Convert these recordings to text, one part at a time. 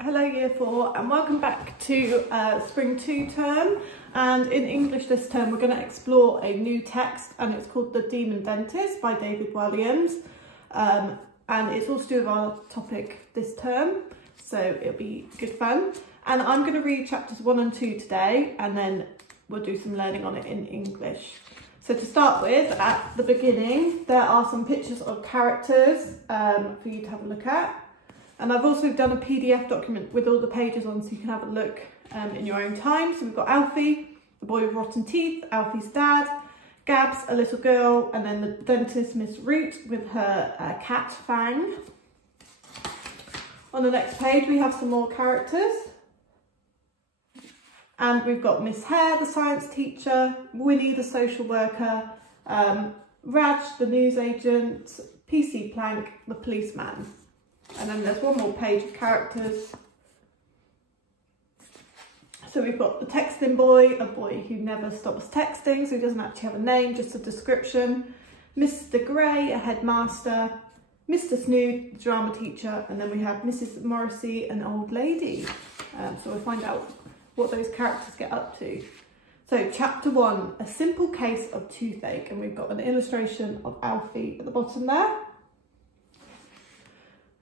Hello Year 4 and welcome back to Spring 2 term, and in English this term we're going to explore a new text and it's called The Demon Dentist by David Walliams, and it's all to do with our topic this term, so it'll be good fun. And I'm going to read chapters 1 and 2 today and then we'll do some learning on it in English. So to start with, at the beginning there are some pictures of characters for you to have a look at. And I've also done a PDF document with all the pages on so you can have a look in your own time. So we've got Alfie, the boy with rotten teeth, Alfie's dad, Gabs, a little girl, and then the dentist, Miss Root, with her cat, Fang. On the next page we have some more characters. And we've got Miss Hare, the science teacher, Winnie, the social worker, Raj, the newsagent, PC Plank, the policeman. And then there's one more page of characters. So we've got the texting boy, a boy who never stops texting, so he doesn't actually have a name, just a description. Mr. Gray, a headmaster. Mr. Snood, the drama teacher. And then we have Mrs. Morrissey, an old lady. So we'll find out what those characters get up to. So chapter 1, a simple case of toothache. And we've got an illustration of Alfie at the bottom there.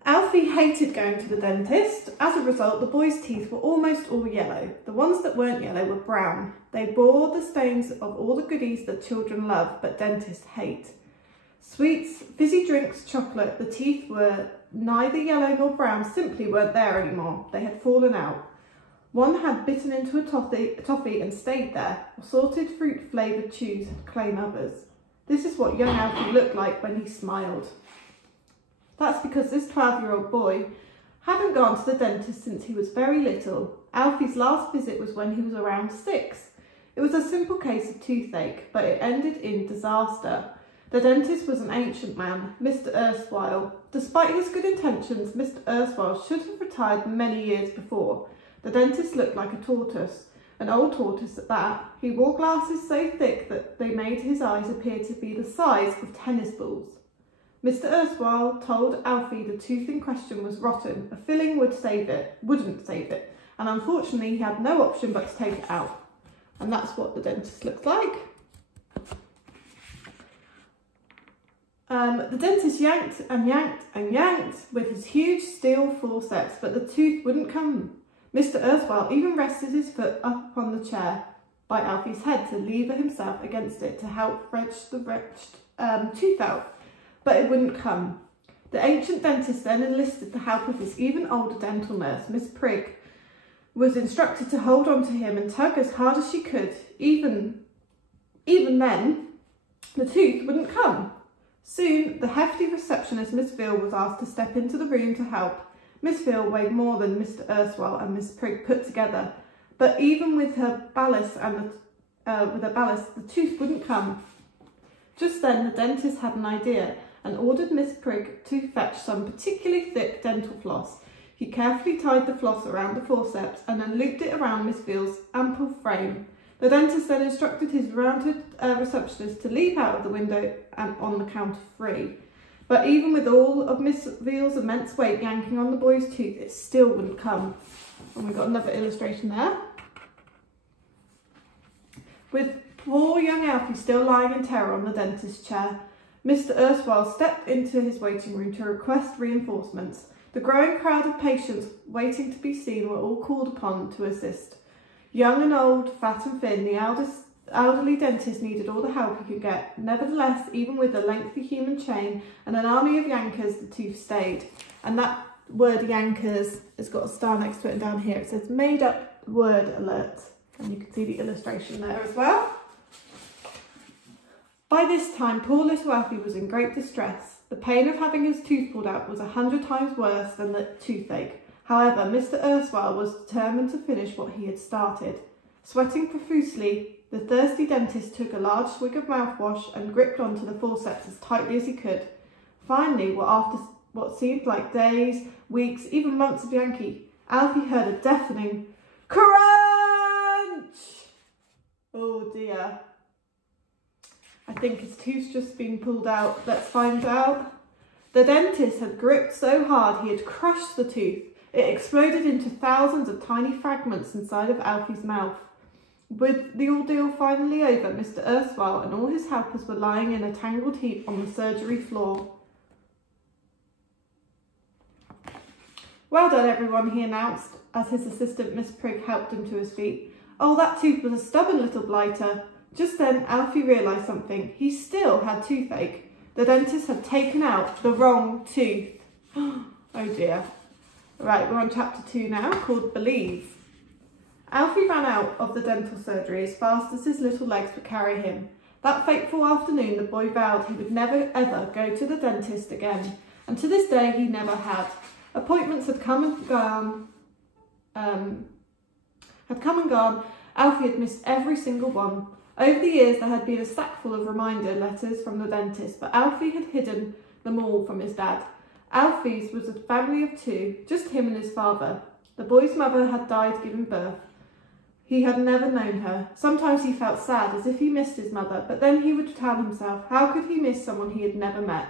Alfie hated going to the dentist. As a result, the boy's teeth were almost all yellow. The ones that weren't yellow were brown. They bore the stains of all the goodies that children love, but dentists hate. Sweets, fizzy drinks, chocolate, the teeth were neither yellow nor brown, simply weren't there anymore. They had fallen out. One had bitten into a toffee and stayed there. Assorted fruit-flavoured chews had claimed others. This is what young Alfie looked like when he smiled. That's because this 12-year-old boy hadn't gone to the dentist since he was very little. Alfie's last visit was when he was around 6. It was a simple case of toothache, but it ended in disaster. The dentist was an ancient man, Mr. Erstwhile. Despite his good intentions, Mr. Erstwhile should have retired many years before. The dentist looked like a tortoise, an old tortoise at that. He wore glasses so thick that they made his eyes appear to be the size of tennis balls. Mr. Erstwhile told Alfie the tooth in question was rotten. A filling wouldn't save it, and unfortunately he had no option but to take it out. And that's what the dentist looks like. The dentist yanked and yanked and yanked with his huge steel forceps, but the tooth wouldn't come. Mr. Erstwhile even rested his foot up upon the chair by Alfie's head to lever himself against it to help wrench the wretched tooth out. But it wouldn't come. The ancient dentist then enlisted the help of his even older dental nurse, Miss Prigg, was instructed to hold on to him and tug as hard as she could. Even then, the tooth wouldn't come. Soon, the hefty receptionist, Miss Veal, was asked to step into the room to help. Miss Veal weighed more than Mr. Erstwhile and Miss Prigg put together, but even with her ballast the tooth wouldn't come. Just then, the dentist had an idea and ordered Miss Prigg to fetch some particularly thick dental floss. He carefully tied the floss around the forceps and then looped it around Miss Veal's ample frame. The dentist then instructed his rounded receptionist to leap out of the window and on the count of 3. But even with all of Miss Veal's immense weight yanking on the boy's tooth, it still wouldn't come. And we've got another illustration there. With poor young Alfie still lying in terror on the dentist's chair, Mr. Erstwhile stepped into his waiting room to request reinforcements. The growing crowd of patients waiting to be seen were all called upon to assist. Young and old, fat and thin, the elderly dentist needed all the help he could get. Nevertheless, even with a lengthy human chain and an army of yankers, the tooth stayed. And that word yankers has got a star next to it, and down here it says made up word alert. And you can see the illustration there as well. By this time, poor little Alfie was in great distress. The pain of having his tooth pulled out was 100 times worse than the toothache. However, Mr. Erstwhile was determined to finish what he had started. Sweating profusely, the thirsty dentist took a large swig of mouthwash and gripped onto the forceps as tightly as he could. Finally, after what seemed like days, weeks, even months of yanking, Alfie heard a deafening crunch! Oh dear. I think his tooth's just been pulled out. Let's find out. The dentist had gripped so hard he had crushed the tooth. It exploded into thousands of tiny fragments inside of Alfie's mouth. With the ordeal finally over, Mr. Erstwhile and all his helpers were lying in a tangled heap on the surgery floor. "Well done, everyone," he announced, as his assistant Miss Prigg helped him to his feet. "Oh, that tooth was a stubborn little blighter." Just then, Alfie realised something. He still had toothache. The dentist had taken out the wrong tooth. Oh dear. Right, we're on chapter 2 now, called Believe. Alfie ran out of the dental surgery as fast as his little legs would carry him. That fateful afternoon, the boy vowed he would never ever go to the dentist again, and to this day he never had. Appointments had come and gone. Alfie had missed every single one. Over the years, there had been a stack full of reminder letters from the dentist, but Alfie had hidden them all from his dad. Alfie's was a family of 2, just him and his father. The boy's mother had died giving birth. He had never known her. Sometimes he felt sad, as if he missed his mother, but then he would tell himself, how could he miss someone he had never met?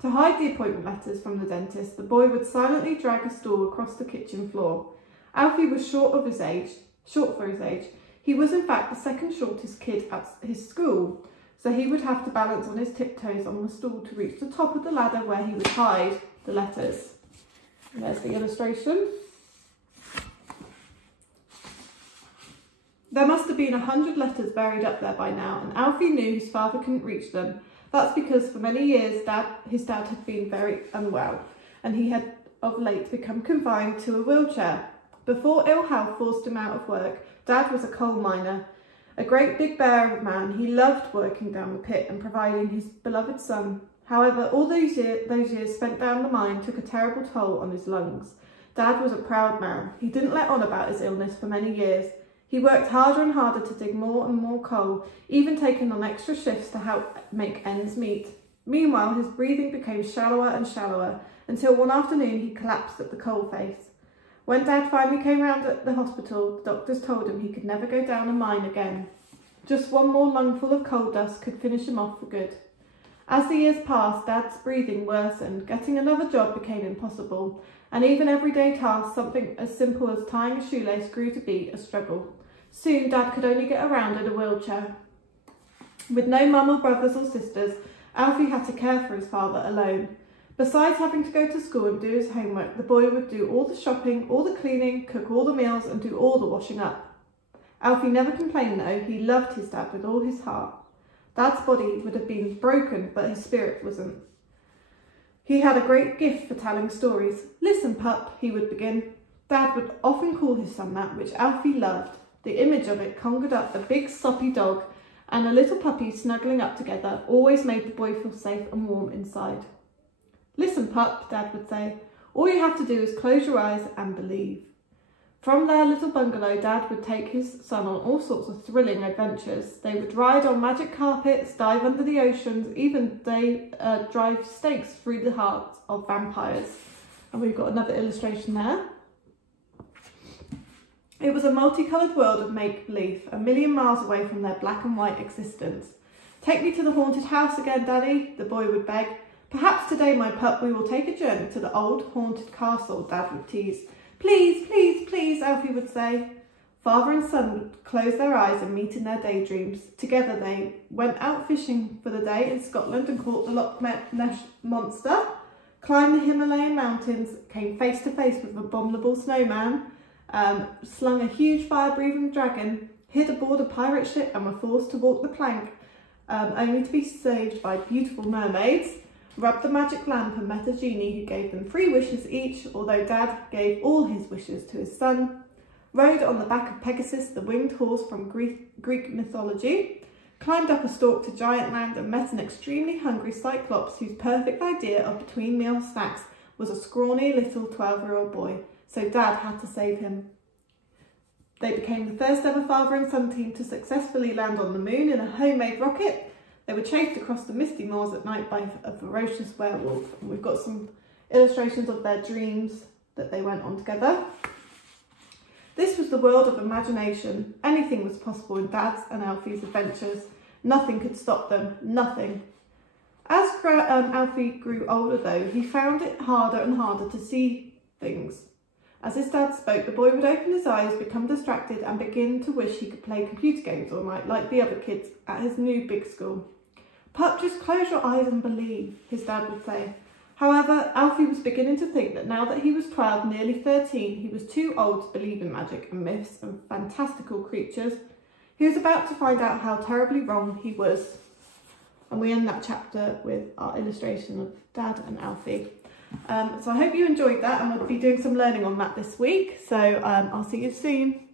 To hide the appointment letters from the dentist, the boy would silently drag a stool across the kitchen floor. Alfie was short for his age. He was in fact the second shortest kid at his school, so he would have to balance on his tiptoes on the stool to reach the top of the ladder where he would hide the letters. And there's the illustration. There must have been 100 letters buried up there by now, and Alfie knew his father couldn't reach them. That's because for many years his dad had been very unwell, and he had of late become confined to a wheelchair. Before ill health forced him out of work, Dad was a coal miner, a great big bear of a man. He loved working down the pit and providing his beloved son. However, all those years spent down the mine took a terrible toll on his lungs. Dad was a proud man. He didn't let on about his illness for many years. He worked harder and harder to dig more and more coal, even taking on extra shifts to help make ends meet. Meanwhile, his breathing became shallower and shallower, until one afternoon he collapsed at the coal face. When Dad finally came round at the hospital, the doctors told him he could never go down a mine again. Just one more lungful of coal dust could finish him off for good. As the years passed, Dad's breathing worsened. Getting another job became impossible, and even everyday tasks, something as simple as tying a shoelace, grew to be a struggle. Soon, Dad could only get around in a wheelchair. With no mum or brothers or sisters, Alfie had to care for his father alone. Besides having to go to school and do his homework, the boy would do all the shopping, all the cleaning, cook all the meals and do all the washing up. Alfie never complained though. He loved his dad with all his heart. Dad's body would have been broken, but his spirit wasn't. He had a great gift for telling stories. "Listen, pup," he would begin. Dad would often call his son that, which Alfie loved. The image of it conjured up a big soppy dog and a little puppy snuggling up together always made the boy feel safe and warm inside. "Listen, pup," Dad would say. "All you have to do is close your eyes and believe." From their little bungalow, Dad would take his son on all sorts of thrilling adventures. They would ride on magic carpets, dive under the oceans, even drive stakes through the hearts of vampires. And we've got another illustration there. It was a multicoloured world of make-believe, a million miles away from their black and white existence. "Take me to the haunted house again, Daddy," the boy would beg. "Perhaps today, my pup, we will take a journey to the old haunted castle," Dad would tease. "Please, please, please," Alfie would say. Father and son would close their eyes and meet in their daydreams. Together they went out fishing for the day in Scotland and caught the Loch Ness Monster, climbed the Himalayan mountains, came face to face with an abominable snowman, slung a huge fire-breathing dragon, hid aboard a pirate ship and were forced to walk the plank, only to be saved by beautiful mermaids, rubbed the magic lamp and met a genie who gave them 3 wishes each, although Dad gave all his wishes to his son, rode on the back of Pegasus, the winged horse from Greek mythology, climbed up a stalk to Giant Land and met an extremely hungry Cyclops whose perfect idea of between-meal snacks was a scrawny little 12-year-old boy, so Dad had to save him. They became the first ever father and son team to successfully land on the moon in a homemade rocket. They were chased across the misty moors at night by a ferocious werewolf. And we've got some illustrations of their dreams that they went on together. This was the world of imagination. Anything was possible in Dad's and Alfie's adventures. Nothing could stop them, nothing. As Alfie grew older though, he found it harder and harder to see things. As his dad spoke, the boy would open his eyes, become distracted and begin to wish he could play computer games all night like the other kids at his new big school. "Pup, just close your eyes and believe," his dad would say. However, Alfie was beginning to think that now that he was 12, nearly 13, he was too old to believe in magic and myths and fantastical creatures. He was about to find out how terribly wrong he was. And we end that chapter with our illustration of Dad and Alfie. So I hope you enjoyed that, and we'll be doing some learning on that this week. So I'll see you soon.